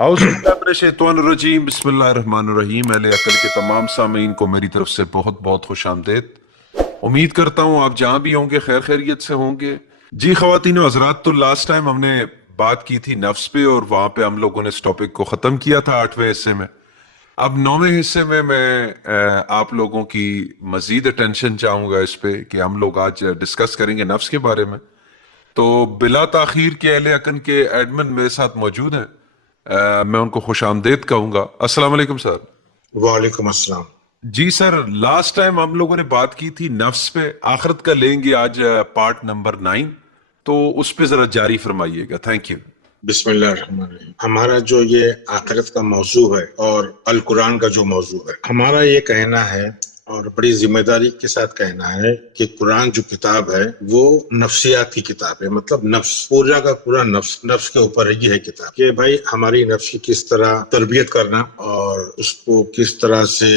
اعوذ باللہ من الشیطان الرجیم، بسم اللہ الرحمن الرحیم۔ اہل عقل کے تمام سامعین کو میری طرف سے بہت بہت خوش آمدید۔ امید کرتا ہوں آپ جہاں بھی ہوں گے خیر خیریت سے ہوں گے۔ جی خواتین و حضرات، تو لاسٹ ٹائم ہم نے بات کی تھی نفس پہ، اور وہاں پہ ہم لوگوں نے اس ٹاپک کو ختم کیا تھا 8ویں حصے میں۔ اب 9ویں حصے میں آپ لوگوں کی مزید اٹینشن چاہوں گا اس پہ کہ ہم لوگ آج ڈسکس کریں گے نفس کے بارے میں۔ تو بلا تاخیر کے اہل عقل کے ایڈمن میرے ساتھ موجود ہیں، میں ان کو خوش آمدید کہوں گا۔ السلام علیکم سر۔ وعلیکم السلام۔ جی سر، لاسٹ ٹائم ہم لوگوں نے بات کی تھی نفس پہ، آخرت کا لیں گے آج پارٹ نمبر 9، تو اس پہ ذرا جاری فرمائیے گا۔ Thank you. بسم اللہ الرحمن الرحیم۔ ہمارا جو یہ آخرت کا موضوع ہے اور القرآن کا جو موضوع ہے، ہمارا یہ کہنا ہے اور بڑی ذمہ داری کے ساتھ کہنا ہے کہ قرآن جو کتاب ہے وہ نفسیات کی کتاب ہے، مطلب نفس پورا کا پورا نفس کے اوپر ہی ہے کتاب، کہ بھائی ہماری نفس کی کس طرح تربیت کرنا اور اس کو کس طرح سے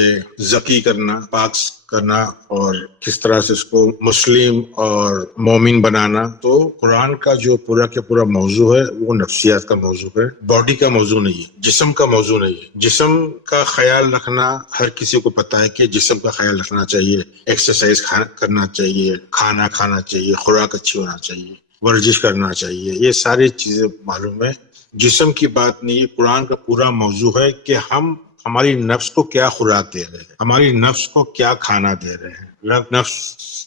ذکی کرنا، پاک کرنا، اور کس طرح سے اس کو مسلم اور مومن بنانا۔ تو قرآن کا جو پورا کے پورا موضوع ہے وہ نفسیات کا موضوع ہے، باڈی کا موضوع نہیں ہے، جسم کا موضوع نہیں ہے۔ جسم کا خیال رکھنا ہر کسی کو پتا ہے کہ جسم کا خیال رکھنا چاہیے، ایکسرسائز کرنا چاہیے، کھانا کھانا چاہیے، خوراک اچھی ہونا چاہیے، ورزش کرنا چاہیے، یہ ساری چیزیں معلوم ہے۔ جسم کی بات نہیں، قرآن کا پورا موضوع ہے کہ ہم ہماری نفس کو کیا خوراک دے رہے ہیں، ہماری نفس کو کیا کھانا دے رہے ہیں،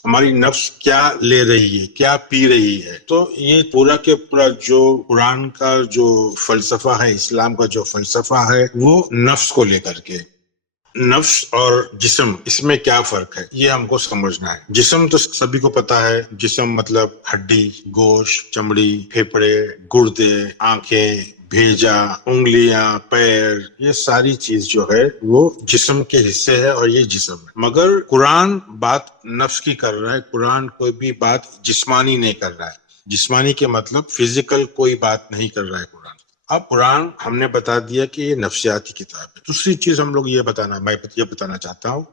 ہماری نفس کیا لے رہی ہے، کیا پی رہی ہے۔ تو یہ پورا کے پورا جو قرآن کا جو فلسفہ ہے، اسلام کا جو فلسفہ ہے، وہ نفس کو لے کر کے۔ نفس اور جسم، اس میں کیا فرق ہے یہ ہم کو سمجھنا ہے۔ جسم تو سبھی کو پتا ہے، جسم مطلب ہڈی، گوشت، چمڑی، پھیپھڑے، گردے، آنکھیں، بھیجا، انگلیاں، پیر، یہ ساری چیز جو ہے وہ جسم کے حصے ہے اور یہ جسم ہے۔ مگر قرآن بات نفس کی کر رہا ہے، قرآن کوئی بھی بات جسمانی نہیں کر رہا ہے۔ جسمانی کے مطلب فزیکل کوئی بات نہیں کر رہا ہے قرآن۔ اب قرآن ہم نے بتا دیا کہ یہ نفسیاتی کتاب ہے۔ دوسری چیز میں یہ بتانا چاہتا ہوں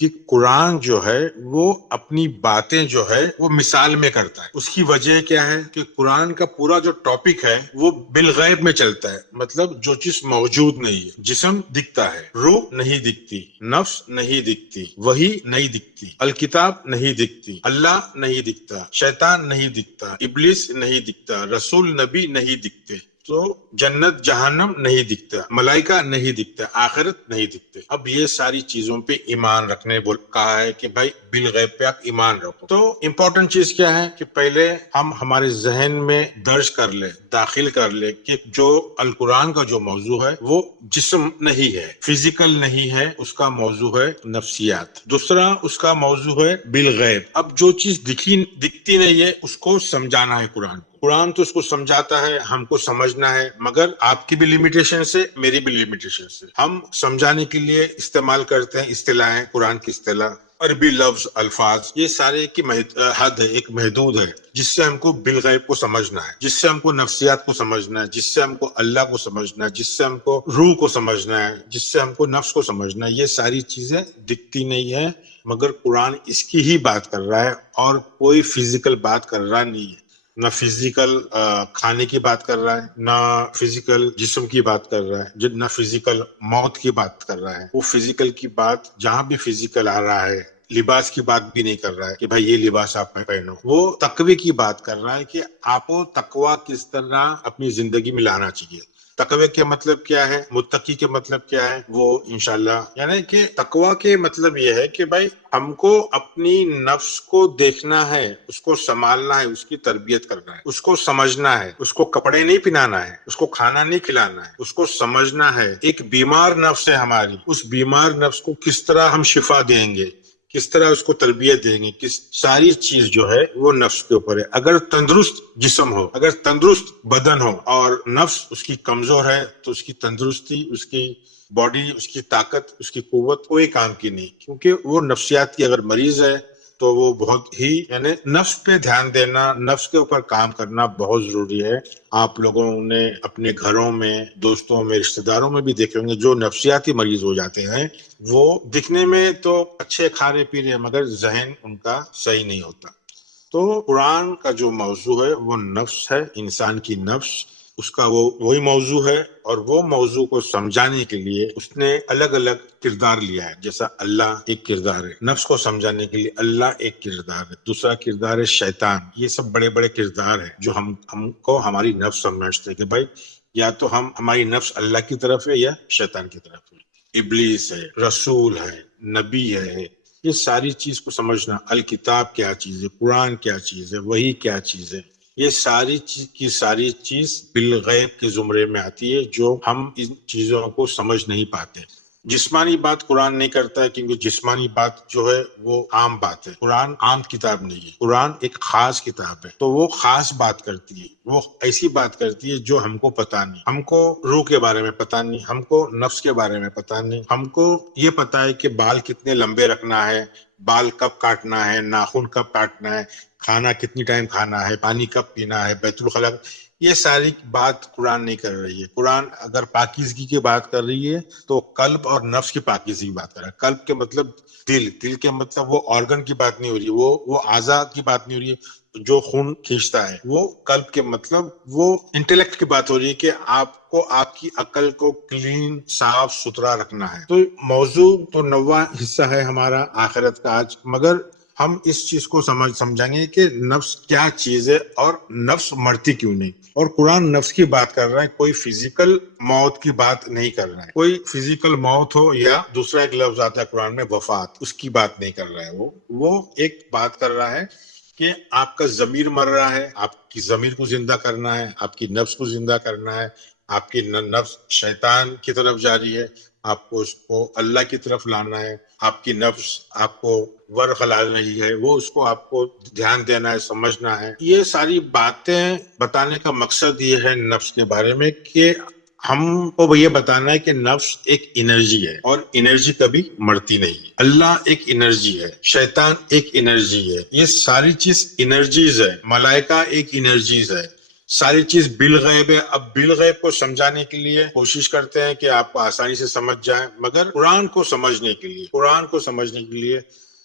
کہ قرآن جو ہے وہ اپنی باتیں جو ہے وہ مثال میں کرتا ہے۔ اس کی وجہ کیا ہے کہ قرآن کا پورا جو ٹاپک ہے وہ بالغیب میں چلتا ہے، مطلب جو چیز موجود نہیں ہے۔ جسم دکھتا ہے، روح نہیں دکھتی، نفس نہیں دکھتی، وحی نہیں دکھتی، الکتاب نہیں دکھتی، اللہ نہیں دکھتا، شیطان نہیں دکھتا، ابلیس نہیں دکھتا، رسول نبی نہیں دکھتے، تو جنت جہنم نہیں دکھتا، ملائکہ نہیں دکھتا، آخرت نہیں دکھتے۔ اب یہ ساری چیزوں پہ ایمان رکھنے کہا ہے کہ بھائی بالغیب پہ آپ ایمان رکھو۔ تو امپورٹنٹ چیز کیا ہے کہ پہلے ہم ہمارے ذہن میں درج کر لیں، داخل کر لیں کہ جو القرآن کا جو موضوع ہے وہ جسم نہیں ہے، فزیکل نہیں ہے، اس کا موضوع ہے نفسیات۔ دوسرا اس کا موضوع ہے بالغیب۔ اب جو چیز دکھتی نہیں ہے اس کو سمجھانا ہے قرآن کو۔ قرآن تو اس کو سمجھاتا ہے، ہم کو سمجھنا ہے، مگر آپ کی بھی لمیٹیشن سے، میری بھی لمیٹیشن سے ہم سمجھانے کے لیے استعمال کرتے ہیں اصطلاحیں، قرآن کی اصطلاح، عربی لفظ، الفاظ، یہ سارے کی حد ہے، ایک محدود ہے، جس سے ہم کو بالغیب کو سمجھنا ہے، جس سے ہم کو نفسیات کو سمجھنا ہے، جس سے ہم کو اللہ کو سمجھنا ہے، جس سے ہم کو روح کو سمجھنا ہے، جس سے ہم کو نفس کو سمجھنا ہے۔ یہ ساری چیزیں دکھتی نہیں ہے، مگر قرآن اس کی ہی بات کر رہا ہے اور کوئی فزیکل بات کر رہا نہیں ہے۔ نہ فزیکل کھانے کی بات کر رہا ہے، نہ فزیکل جسم کی بات کر رہا ہے، نہ فزیکل موت کی بات کر رہا ہے۔ وہ فزیکل کی بات جہاں بھی فزیکل آ رہا ہے، لباس کی بات بھی نہیں کر رہا ہے کہ بھائی یہ لباس آپ پہنو، وہ تقوی کی بات کر رہا ہے کہ آپ کو تقوی کس طرح اپنی زندگی میں لانا چاہیے۔ تقوی کے مطلب کیا ہے، متقی کے مطلب کیا ہے، وہ انشاءاللہ، یعنی کہ تقوی کے مطلب یہ ہے کہ بھائی ہم کو اپنی نفس کو دیکھنا ہے، اس کو سنبھالنا ہے، اس کی تربیت کرنا ہے، اس کو سمجھنا ہے، اس کو کپڑے نہیں پہنانا ہے، اس کو کھانا نہیں کھلانا ہے، اس کو سمجھنا ہے۔ ایک بیمار نفس ہے ہماری، اس بیمار نفس کو کس طرح ہم شفا دیں گے، کس طرح اس کو تربیت دیں گے، ساری چیز جو ہے وہ نفس کے اوپر ہے۔ اگر تندرست جسم ہو، اگر تندرست بدن ہو اور نفس اس کی کمزور ہے تو اس کی تندرستی، اس کی باڈی، اس کی طاقت، اس کی قوت کوئی کام کی نہیں، کیونکہ وہ نفسیات کی اگر مریض ہے تو وہ بہت ہی، یعنی نفس پہ دھیان دینا، نفس کے اوپر کام کرنا بہت ضروری ہے۔ آپ لوگوں نے اپنے گھروں میں، دوستوں میں، رشتہ داروں میں بھی دیکھیں گے جو نفسیاتی مریض ہو جاتے ہیں، وہ دکھنے میں تو اچھے کھانے پینے مگر ذہن ان کا صحیح نہیں ہوتا۔ تو قرآن کا جو موضوع ہے وہ نفس ہے، انسان کی نفس، اس کا وہ وہی موضوع ہے، اور وہ موضوع کو سمجھانے کے لیے اس نے الگ الگ کردار لیا ہے. جیسا اللہ ایک کردار ہے، نفس کو سمجھانے کے لیے اللہ ایک کردار ہے، دوسرا کردار ہے شیطان. یہ سب بڑے بڑے کردار ہیں جو ہم کو ہماری نفس سمجھتے کہ بھائی یا تو ہماری نفس اللہ کی طرف ہے یا شیطان کی طرف ہے. ابلیس ہے، رسول ہے، نبی ہے، یہ ساری چیز کو سمجھنا. الکتاب کیا چیز ہے، قرآن کیا چیز ہے، وحی کیا چیز ہے، یہ ساری چیز کی ساری چیز بالغیب کے زمرے میں آتی ہے جو ہم ان چیزوں کو سمجھ نہیں پاتے. جسمانی بات قرآن نہیں کرتا ہے کیونکہ جسمانی بات جو ہے وہ عام بات ہے. قرآن عام کتاب نہیں ہے، قرآن ایک خاص کتاب ہے، تو وہ خاص بات کرتی ہے. وہ ایسی بات کرتی ہے جو ہم کو پتا نہیں. ہم کو روح کے بارے میں پتا نہیں، ہم کو نفس کے بارے میں پتا نہیں. ہم کو یہ پتا ہے کہ بال کتنے لمبے رکھنا ہے، بال کب کاٹنا ہے، ناخن کب کاٹنا ہے، کھانا کتنی ٹائم کھانا ہے، پانی کب پینا ہے، بیت الخلاء. یہ ساری بات قرآن نہیں کر رہی ہے. قرآن اگر پاکیزگی کی بات کر رہی ہے تو قلب اور نفس کی پاکیزگی کی بات کر رہا ہے. قلب کے مطلب دل کے مطلب وہ آرگن کی بات نہیں ہو رہی ہے، وہ اعضاء کی بات نہیں ہو رہی ہے جو خون کھینچتا ہے. وہ قلب کے مطلب وہ انٹلیکٹ کی بات ہو رہی ہے کہ آپ کو آپ کی عقل کو کلین صاف ستھرا رکھنا ہے. تو موضوع تو 9واں حصہ ہے ہمارا آخرت کا آج، مگر ہم اس چیز کو سمجھیں گے کہ نفس کیا چیز ہے اور نفس مرتی کیوں نہیں. اور قرآن نفس کی بات کر رہا ہے، کوئی فزیکل موت کی بات نہیں کر رہا ہے. کوئی فزیکل موت ہو یا دوسرا ایک لفظ آتا ہے قرآن میں وفات، اس کی بات نہیں کر رہا ہے. وہ ایک بات کر رہا ہے کہ آپ کا ضمیر مر رہا ہے، آپ کی ضمیر کو زندہ کرنا ہے، آپ کی نفس کو زندہ کرنا ہے. آپ کی نفس شیطان کی طرف جاری ہے، آپ کو اس کو اللہ کی طرف لانا ہے. آپ کی نفس آپ کو ورخلا رہی ہے، وہ اس کو آپ کو دھیان دینا ہے، سمجھنا ہے. یہ ساری باتیں بتانے کا مقصد یہ ہے نفس کے بارے میں کہ ہم کو یہ بتانا ہے کہ نفس ایک انرجی ہے اور انرجی کبھی مرتی نہیں ہے. اللہ ایک انرجی ہے، شیطان ایک انرجی ہے. یہ ساری چیز انرجیز ہے. ملائکہ ایک انرجیز ہے. ساری چیز بالغیب ہے. اب بالغیب کو سمجھانے کے لیے کوشش کرتے ہیں کہ آپ آسانی سے سمجھ جائیں، مگر قرآن کو سمجھنے کے لیے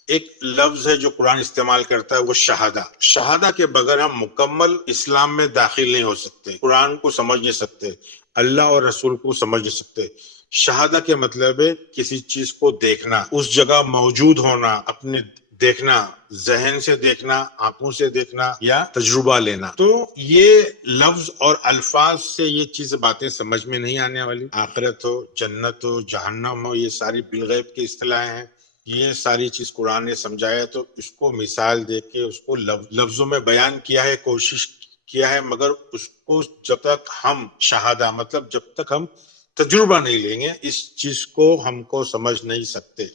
ایک لفظ ہے جو قرآن استعمال کرتا ہے، وہ شہادہ. شہادہ کے بغیر ہم مکمل اسلام میں داخل نہیں ہو سکتے، قرآن کو سمجھ نہیں سکتے، اللہ اور رسول کو سمجھ نہیں سکتے. شہادہ کے مطلب ہے کسی چیز کو دیکھنا، اس جگہ موجود ہونا، اپنے دیکھنا، ذہن سے دیکھنا، آنکھوں سے دیکھنا یا تجربہ لینا. تو یہ لفظ اور الفاظ سے یہ چیز باتیں سمجھ میں نہیں آنے والی. آخرت ہو، جنت ہو، جہنم ہو، یہ ساری بالغیب کی اصطلاحیں ہیں. یہ ساری چیز قرآن نے سمجھایا تو اس کو مثال دے کے اس کو لفظوں میں بیان کیا ہے، کوشش کیا ہے، مگر اس کو جب تک ہم شہادہ مطلب جب تک ہم تجربہ نہیں لیں گے اس چیز کو ہم کو سمجھ نہیں سکتے.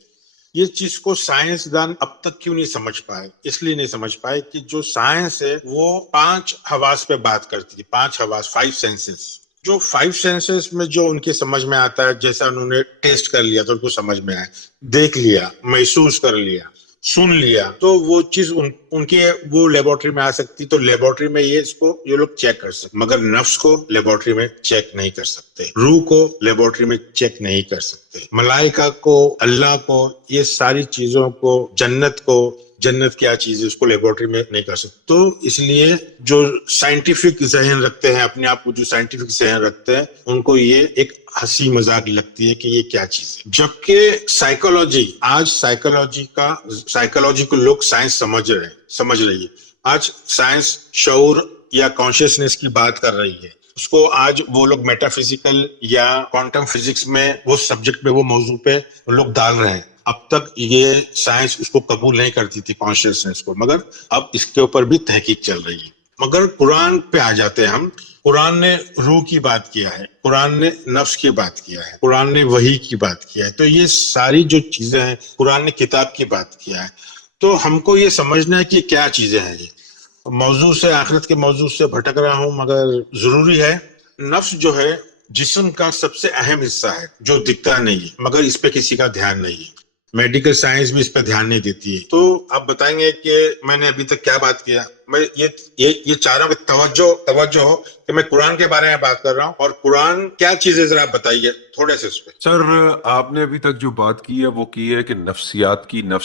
یہ چیز کو سائنسدان اب تک کیوں نہیں سمجھ پائے؟ اس لیے نہیں سمجھ پائے کہ جو سائنس ہے وہ 5 حواس پہ بات کرتی ہے. 5 حواس، 5 سینسز. جو 5 سینسز میں جو ان کے سمجھ میں آتا ہے، جیسا انہوں نے ٹیسٹ کر لیا تو ان کو سمجھ میں آیا، دیکھ لیا، محسوس کر لیا، سن لیا، تو وہ چیز ان کے وہ لیبورٹری میں آ سکتی. تو لیبورٹری میں یہ لوگ چیک کر سکتے، مگر نفس کو لیبورٹری میں چیک نہیں کر سکتے، روح کو لیبورٹری میں چیک نہیں کر سکتے، ملائکہ کو، اللہ کو، یہ ساری چیزوں کو، جنت کیا چیز ہے اس کو لیبورٹری میں نہیں کر سکتے. تو اس لیے جو سائنٹیفک ذہن رکھتے ہیں، اپنے آپ کو جو سائنٹیفک ذہن رکھتے ہیں، ان کو یہ ایک ہنسی مذاق لگتی ہے کہ یہ کیا چیز ہے. جبکہ سائیکالوجی کو لوگ سائنس سمجھ رہی ہے. آج سائنس شعور یا کانشیسنس کی بات کر رہی ہے. اس کو آج وہ لوگ میٹا فزیکل یا کوانٹم فزکس میں وہ سبجیکٹ پہ، وہ موضوع پہ لوگ ڈال رہے ہیں. اب تک یہ سائنس اس کو قبول نہیں کرتی تھی کانشیسنس کو، مگر اب اس کے اوپر بھی تحقیق چل رہی ہے. مگر قرآن پہ آ جاتے ہیں ہم. قرآن نے روح کی بات کیا ہے، قرآن نے نفس کی بات کیا ہے، قرآن نے وحی کی بات کیا ہے. تو یہ ساری جو چیزیں ہیں قرآن نے کتاب کی بات کیا ہے. تو ہم کو یہ سمجھنا ہے کہ کیا چیزیں ہیں. یہ موضوع سے، آخرت کے موضوع سے بھٹک رہا ہوں، مگر ضروری ہے. نفس جو ہے جسم کا سب سے اہم حصہ ہے جو دکھتا نہیں ہے، مگر اس پہ کسی کا دھیان نہیں ہے. میڈیکل سائنس بھی اس پہ دھیان نہیں دیتی ہے. تو آپ بتائیں گے کہ میں نے ابھی تک کیا بات کیا. میں یہ چاہ رہا ہوں کہ توجہ ہو کہ میں قرآن کے بارے میں بات کر رہا ہوں، اور قرآن کیا چیز ہے ذرا آپ بتائیے تھوڑے سے اس پہ. سر، آپ نے ابھی تک جو بات کی ہے وہ کی ہے کہ نفس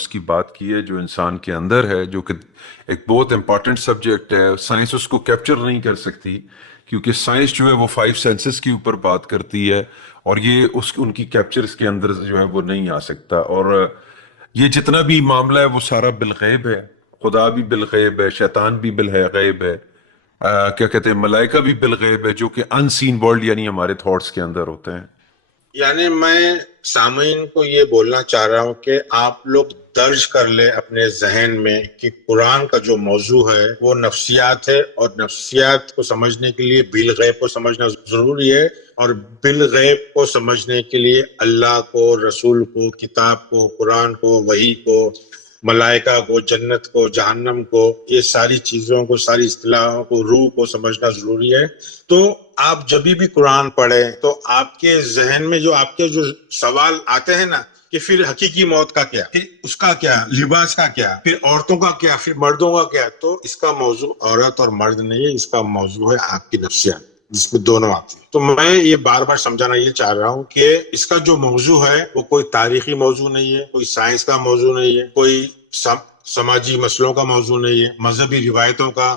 کی بات کی ہے جو انسان کے اندر ہے، جو کہ ایک بہت امپورٹنٹ سبجیکٹ ہے. سائنس اس کو کیپچر نہیں کر سکتی. کیونکہ سائنس جو ہے وہ 5 سینسز کے اوپر بات کرتی ہے اور یہ ان کی کیپچرز کے اندر جو ہے وہ نہیں آ سکتا. اور یہ جتنا بھی معاملہ ہے وہ سارا بالغیب ہے. خدا بھی بالغیب ہے, شیطان بھی بالغیب ہے, کیا کہتے ہیں, ملائکہ بھی بالغیب ہے, جو کہ ان سین ورلڈ یعنی ہمارے تھاٹس کے اندر ہوتے ہیں. یعنی میں سامعین کو یہ بولنا چاہ رہا ہوں کہ آپ لوگ درج کر لیں اپنے ذہن میں کہ قرآن کا جو موضوع ہے وہ نفسیات ہے, اور نفسیات کو سمجھنے کے لیے بالغیب کو سمجھنا ضروری ہے, اور بالغیب کو سمجھنے کے لیے اللہ کو, رسول کو, کتاب کو, قرآن کو, وحی کو, ملائکہ کو, جنت کو, جہنم کو, یہ ساری چیزوں کو, ساری اصطلاحوں کو, روح کو سمجھنا ضروری ہے. تو آپ جب بھی قرآن پڑھیں تو آپ کے ذہن میں جو آپ کے جو سوال آتے ہیں نا کہ پھر حقیقی موت کا کیا, پھر اس کا کیا, لباس کا کیا, پھر عورتوں کا کیا, پھر مردوں کا کیا, تو اس کا موضوع عورت اور مرد نہیں ہے, اس کا موضوع ہے آپ کی نفسیات جس میں دونوں آتی ہیں. تو میں یہ بار بار سمجھانا یہ چاہ رہا ہوں کہ اس کا جو موضوع ہے وہ کوئی تاریخی موضوع نہیں ہے, کوئی سائنس کا موضوع نہیں ہے, کوئی سماجی مسئلوں کا موضوع نہیں ہے, مذہبی روایتوں کا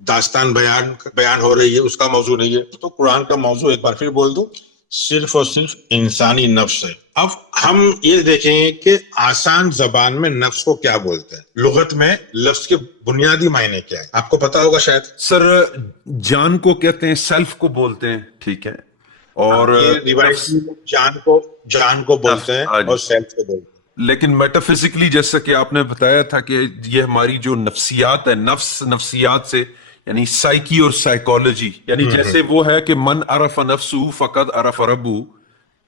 داستان بیان ہو رہی ہے اس کا موضوع نہیں ہے. تو قرآن کا موضوع ایک بار پھر بول دوں, صرف اور صرف انسانی نفس ہے. اب ہم یہ دیکھیں کہ آسان زبان میں نفس کو کیا بولتے ہیں, لغت میں لفظ کے بنیادی معنی کیا ہے, آپ کو پتا ہوگا شاید. سر جان کو کہتے ہیں, سیلف کو بولتے ہیں, ٹھیک ہے, اور یہ روایتی جان کو بولتے ہیں اور سیلف کو بولتے ہیں. لیکن میٹافزیکلی جیسا کہ آپ نے بتایا تھا کہ یہ ہماری جو نفسیات ہے, نفسیات سے یعنی سائیکی اور سائیکالوجی, یعنی جیسے وہ ہے کہ من عرف نفسہ فقد عرف ربہ,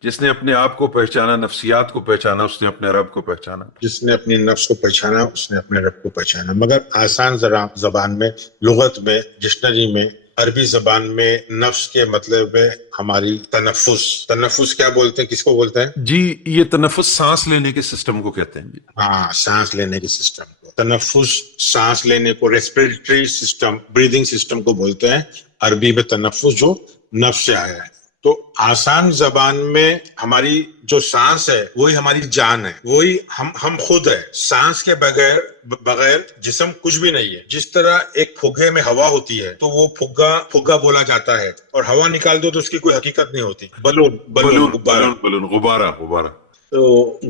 جس نے اپنے آپ کو پہچانا, نفسیات کو پہچانا, اس نے اپنے رب کو پہچانا. جس نے اپنی نفس کو پہچانا اس نے اپنے رب کو پہچانا. مگر آسان زبان میں, لغت میں, ڈکشنری میں, عربی زبان میں نفس کے مطلب میں ہماری تنفس کیا بولتے ہیں, کس کو بولتے ہیں جی؟ یہ تنفس سانس لینے کے سسٹم کو کہتے ہیں جی. ہاں, سانس لینے کے سسٹم کو. تنفس سانس لینے کو ریسپریٹری سسٹم, بریدنگ سسٹم کو بولتے ہیں. عربی میں تنفس جو نفس سے آیا ہے. تو آسان زبان میں ہماری جو سانس ہے وہی ہماری جان ہے, وہی ہم خود ہے. سانس کے بغیر جسم کچھ بھی نہیں ہے. جس طرح ایک پھگے میں ہوا ہوتی ہے تو وہ پھگا بولا جاتا ہے, اور ہوا نکال دو تو اس کی کوئی حقیقت نہیں ہوتی. بلون غبارہ. تو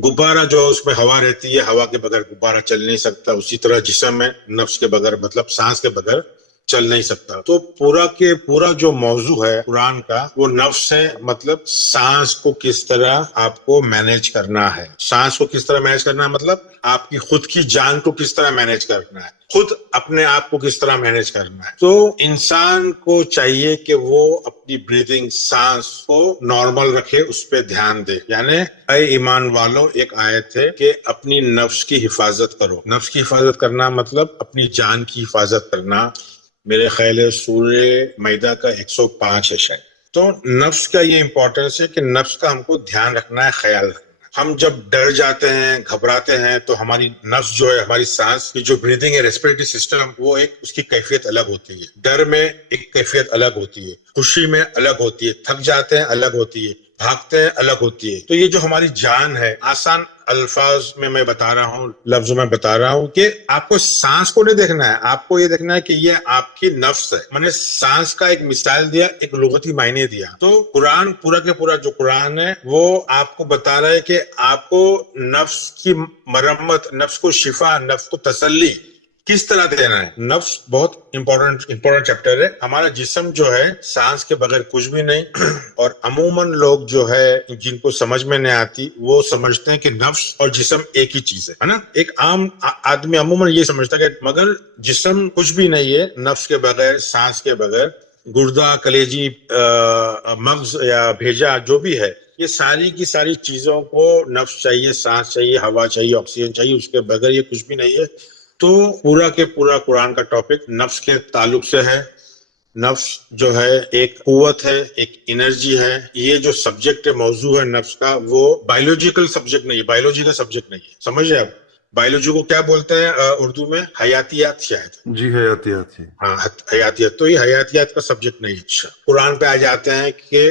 غبارہ جو اس میں ہوا رہتی ہے, ہوا کے بغیر غبارہ چل نہیں سکتا. اسی طرح جسم ہے, نفس کے بغیر مطلب سانس کے بغیر چل نہیں سکتا. تو پورا جو موضوع ہے قرآن کا وہ نفس ہے, مطلب سانس کو کس طرح آپ کو مینیج کرنا ہے. سانس کو کس طرح مینیج کرنا ہے مطلب آپ کی خود کی جان کو کس طرح مینیج کرنا ہے, خود اپنے آپ کو کس طرح مینیج کرنا ہے. تو انسان کو چاہیے کہ وہ اپنی بریدنگ, سانس کو نارمل رکھے, اس پہ دھیان دے. یعنی اے ایمان والو, ایک آیت ہے کہ اپنی نفس کی حفاظت کرو. نفس کی حفاظت کرنا مطلب اپنی جان کی حفاظت کرنا. میرے خیال ہے سورہ مائدہ کا 105 ہے شاید. تو نفس کا یہ امپورٹنس ہے کہ نفس کا ہم کو دھیان رکھنا ہے, خیال رکھنا ہے. ہم جب ڈر جاتے ہیں, گھبراتے ہیں, تو ہماری نفس جو ہے, ہماری سانس کی جو بریدنگ ہے, ریسپریٹری سسٹم, وہ ایک اس کی کیفیت الگ ہوتی ہے. ڈر میں ایک کیفیت الگ ہوتی ہے, خوشی میں الگ ہوتی ہے, تھک جاتے ہیں الگ ہوتی ہے, بھاگتے ہیں الگ ہوتی ہے. تو یہ جو ہماری جان ہے, آسان الفاظ میں بتا رہا ہوں, لفظوں میں بتا رہا ہوں کہ آپ کو سانس کو نہیں دیکھنا ہے, آپ کو یہ دیکھنا ہے کہ یہ آپ کی نفس ہے. میں نے سانس کا ایک مثال دیا, ایک لغتی معنی دیا. تو قرآن پورا کے پورا جو قرآن ہے وہ آپ کو بتا رہا ہے کہ آپ کو نفس کی مرمت, نفس کو شفا, نفس کو تسلی کس طرح دینا ہے. نفس بہت امپورٹنٹ چیپٹر ہے. ہمارا جسم جو ہے سانس کے بغیر کچھ بھی نہیں, اور عموماً لوگ جو ہے جن کو سمجھ میں نہیں آتی وہ سمجھتے ہیں کہ نفس اور جسم ایک ہی چیز ہے نا. ایک عام آدمی عموماً یہ سمجھتا ہے کہ مگر جسم کچھ بھی نہیں ہے نفس کے بغیر, سانس کے بغیر. گردہ, کلیجی, مغز یا بھیجا جو بھی ہے, یہ ساری کی ساری چیزوں کو نفس چاہیے, سانس چاہیے, ہوا چاہیے, آکسیجن چاہیے, اس کے بغیر یہ کچھ بھی نہیں ہے. تو پورا کے پورا قرآن کا ٹاپک نفس کے تعلق سے ہے. نفس جو ہے ایک قوت ہے, ایک انرجی ہے. یہ جو سبجیکٹ موضوع ہے نفس کا, وہ بایولوجیکل سبجیکٹ نہیں ہے, بایولوجی کا سبجیکٹ نہیں ہے. سمجھے آپ بایولوجی کو کیا بولتے ہیں اردو میں؟ حیاتیات شاید. جی حیاتیات. ہاں, حیاتیات. تو یہ حیاتیات کا سبجیکٹ نہیں ہے. قرآن پہ آ جاتے ہیں کہ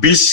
20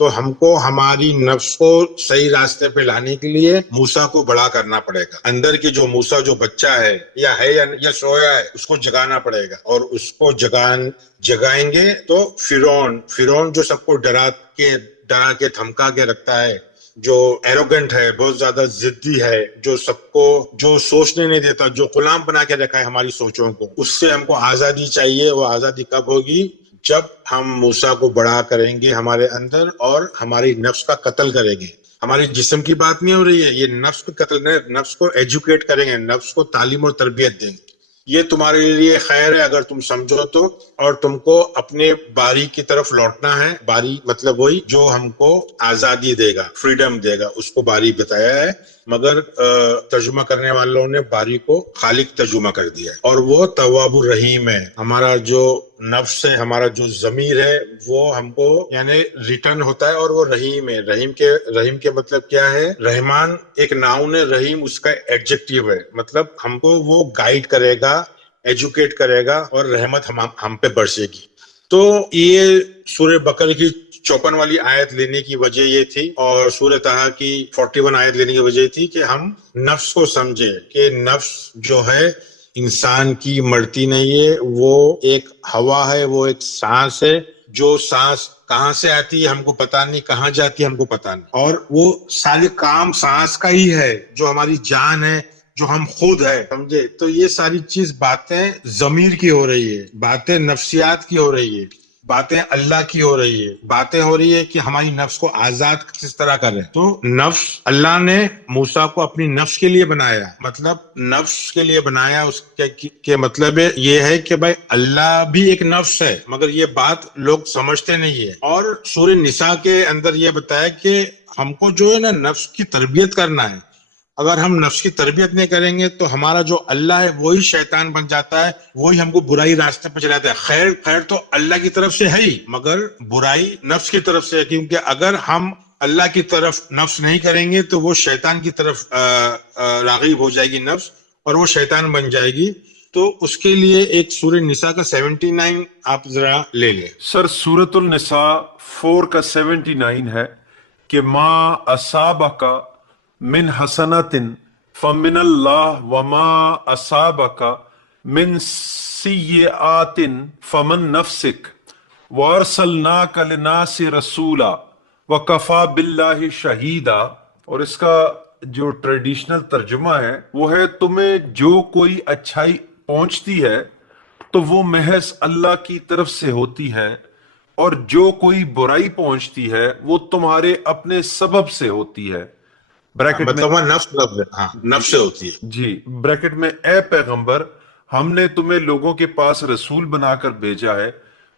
تو ہم کو ہماری نفس کو صحیح راستے پہ لانے کے لیے موسیٰ کو بڑا کرنا پڑے گا. اندر کی جو موسیٰ جو بچہ ہے یا سویا ہے اس کو جگانا پڑے گا, اور اس کو جگائیں گے تو فرعون جو سب کو ڈرا کے دھمکا کے رکھتا ہے, جو ایروگنٹ ہے, بہت زیادہ ضدی ہے, جو سب کو جو سوچنے نہیں دیتا, جو غلام بنا کے رکھا ہے ہماری سوچوں کو, اس سے ہم کو آزادی چاہیے. وہ آزادی کب ہوگی؟ جب ہم موسیٰ کو بڑا کریں گے ہمارے اندر اور ہماری نفس کا قتل کریں گے. ہماری جسم کی بات نہیں ہو رہی ہے, یہ نفس کو قتل, نفس کو ایجوکیٹ کریں گے, نفس کو تعلیم اور تربیت دیں گے. یہ تمہارے لیے خیر ہے اگر تم سمجھو تو, اور تم کو اپنے باری کی طرف لوٹنا ہے. باری مطلب وہی جو ہم کو آزادی دے گا, فریڈم دے گا, اس کو باری بتایا ہے, مگر ترجمہ کرنے والوں نے باری کو خالق ترجمہ کر دیا ہے. اور وہ تواب الرحیم ہے. ہمارا جو نفس ہے, ہمارا جو ضمیر ہے, وہ ہم کو یعنی ریٹرن ہوتا ہے, اور وہ رحیم ہے. رحیم کے مطلب کیا ہے؟ رحمان ایک ناؤن ہے, رحیم اس کا ایڈجیکٹیو ہے. مطلب ہم کو وہ گائیڈ کرے گا, ایجوکیٹ کرے گا, اور رحمت ہم پہ برسے گی. تو یہ سورہ بقرہ کی 54 والی آیت لینے کی وجہ یہ تھی, اور سورہ طٰہٰ کی 41 آیت لینے کی وجہ تھی کہ ہم نفس کو سمجھے کہ نفس جو ہے انسان کی مرتی نہیں ہے, وہ ایک ہوا ہے, وہ ایک سانس ہے. جو سانس کہاں سے آتی ہے ہم کو پتا نہیں, کہاں جاتی ہے ہم کو پتا نہیں, اور وہ سارے کام سانس کا ہی ہے. جو ہماری جان ہے, جو ہم خود ہے, سمجھے؟ تو یہ ساری چیز باتیں ضمیر کی ہو رہی ہے, باتیں نفسیات کی ہو رہی ہے, باتیں اللہ کی ہو رہی ہے, باتیں ہو رہی ہے کہ ہماری نفس کو آزاد کس طرح کریں. تو نفس اللہ نے موسیٰ کو اپنی نفس کے لیے بنایا, مطلب نفس کے لیے بنایا. اس کے مطلب یہ ہے کہ بھائی اللہ بھی ایک نفس ہے, مگر یہ بات لوگ سمجھتے نہیں ہے. اور سورہ نساء کے اندر یہ بتایا کہ ہم کو جو ہے نا نفس کی تربیت کرنا ہے. اگر ہم نفس کی تربیت نہیں کریں گے تو ہمارا جو اللہ ہے وہی شیطان بن جاتا ہے, وہی ہم کو برائی راستے پہ چلاتا ہے. خیر تو اللہ کی طرف سے ہے ہی, مگر برائی نفس کی طرف سے ہے, کیونکہ اگر ہم اللہ کی طرف نفس نہیں کریں گے تو وہ شیطان کی طرف راغب ہو جائے گی نفس, اور وہ شیطان بن جائے گی. تو اس کے لیے ایک سورہ نساء کا 79 آپ ذرا لے لیں. سر سورۃ النساء 4 کا 79 ہے کہ ما اصابک من حسنۃ فمن اللہ وما اصابک من سیئات فمن نفسک وارسلناک للناس رسولا وکفی باللہ شہیدا. اور اس کا جو ٹریڈیشنل ترجمہ ہے وہ ہے تمہیں جو کوئی اچھائی پہنچتی ہے تو وہ محض اللہ کی طرف سے ہوتی ہے, اور جو کوئی برائی پہنچتی ہے وہ تمہارے اپنے سبب سے ہوتی ہے. بریکٹ میں مطلب نفس لفظ ہے, ہاں نفس سے ہوتی ہے. جی, بریکٹ میں اے پیغمبر ہم نے تمہیں لوگوں کے پاس رسول بنا کر بھیجا ہے,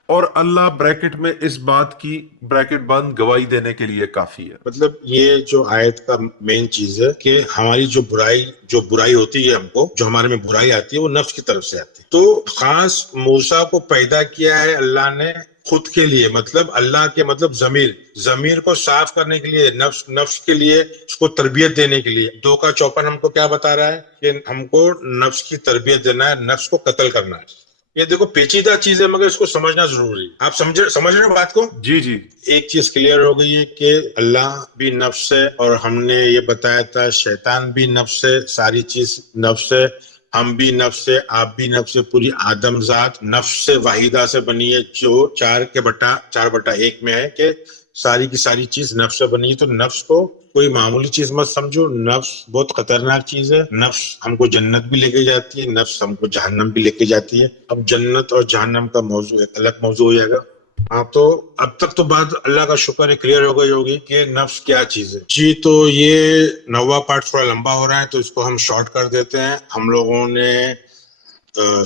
اور اللہ بریکٹ میں اس بات کی بریکٹ بند گواہی دینے کے لیے کافی ہے. مطلب یہ جو آیت کا مین چیز ہے کہ ہماری جو برائی ہوتی ہے, ہم کو جو ہمارے میں برائی آتی ہے وہ نفس کی طرف سے آتی ہے. تو خاص موسیٰ کو پیدا کیا ہے اللہ نے خود کے لیے, مطلب اللہ کے مطلب ضمیر کو صاف کرنے کے لیے, نفس کے لیے, اس کو تربیت دینے کے لیے. 2 کا 54 ہم کو کیا بتا رہا ہے کہ ہم کو نفس کی تربیت دینا ہے, نفس کو قتل کرنا ہے. یہ دیکھو پیچیدہ چیز ہے مگر اس کو سمجھنا ضروری ہے. آپ سمجھ رہے ہیں بات کو؟ جی جی, ایک چیز کلیئر ہو گئی ہے کہ اللہ بھی نفس ہے, اور ہم نے یہ بتایا تھا شیطان بھی نفس ہے, ساری چیز نفس ہے, ہم بھی نفس ہے, آپ بھی نفس ہے, پوری آدم ذات نفس واحدہ سے بنی ہے, جو 4/1 میں ہے کہ ساری کی ساری چیز نفس سے بنی ہے. تو نفس کو کوئی معمولی چیز مت سمجھو, نفس بہت خطرناک چیز ہے. نفس ہم کو جنت بھی لے کے جاتی ہے, نفس ہم کو جہنم بھی لے کے جاتی ہے. اب جنت اور جہنم کا موضوع ایک الگ موضوع ہو جائے گا. ہاں, تو اب تک تو بات اللہ کا شکر ہے کلیئر ہو گئی ہوگی کہ نفس کیا چیز ہے. جی, تو یہ 9واں پارٹ تھوڑا لمبا ہو رہا ہے تو اس کو ہم شارٹ کر دیتے ہیں. ہم لوگوں نے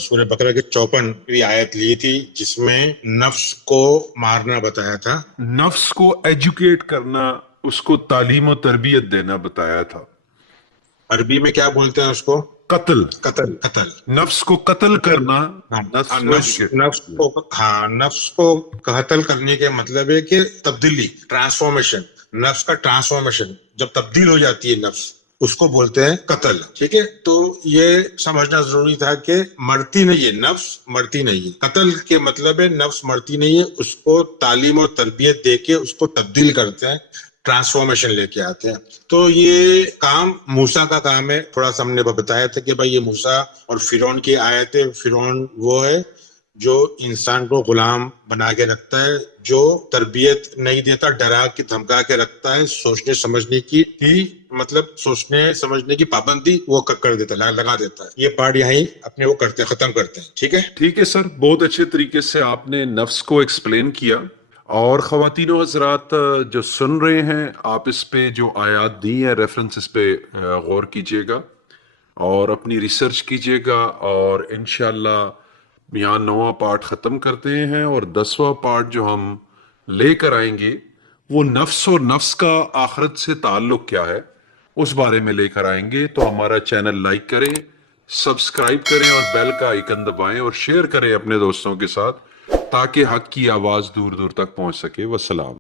سورہ بقرہ کی 54ویں آیت لی تھی جس میں نفس کو مارنا بتایا تھا, نفس کو ایجوکیٹ کرنا, اس کو تعلیم و تربیت دینا بتایا تھا. عربی میں کیا بولتے ہیں اس کو؟ قتل. نفس کو قتل کرنا, نفس کو قتل کرنے کے مطلب ہے کہ تبدیلی, ٹرانسفارمیشن, نفس کا ٹرانسفارمیشن. جب تبدیل ہو جاتی ہے نفس, اس کو بولتے ہیں قتل. ٹھیک ہے, تو یہ سمجھنا ضروری تھا کہ مرتی نہیں ہے, نفس مرتی نہیں ہے. قتل کے مطلب ہے نفس مرتی نہیں ہے, اس کو تعلیم اور تربیت دے کے اس کو تبدیل کرتے ہیں, ٹرانسفارمیشن لے کے آتے ہیں. تو یہ کام موسیٰ کا کام ہے. تھوڑا سا ہم نے بتایا تھا کہ بھائی یہ موسیٰ اور فرعون کی آیت ہے. فرعون وہ ہے جو انسان کو غلام بنا کے رکھتا ہے, جو تربیت نہیں دیتا, ڈرا کے دھمکا کے رکھتا ہے, سوچنے سمجھنے کی مطلب سوچنے سمجھنے کی پابندی وہ کر دیتا ہے, لگا دیتا ہے. یہ پارٹ یہیں اپنے وہ کرتے ہیں, ختم کرتے ہیں. ٹھیک ہے. ٹھیک ہے سر, بہت اچھے طریقے سے آپ نے نفس کو ایکسپلین کیا. اور خواتین و حضرات جو سن رہے ہیں, آپ اس پہ جو آیات دی ہیں ریفرنس, اس پہ غور کیجئے گا اور اپنی ریسرچ کیجئے گا. اور انشاءاللہ یہاں 9واں پارٹ ختم کرتے ہیں, اور 10واں پارٹ جو ہم لے کر آئیں گے وہ نفس اور نفس کا آخرت سے تعلق کیا ہے اس بارے میں لے کر آئیں گے. تو ہمارا چینل لائک کریں, سبسکرائب کریں اور بیل کا آئیکن دبائیں اور شیئر کریں اپنے دوستوں کے ساتھ, تاکہ حق کی آواز دور دور تک پہنچ سکے. والسلام.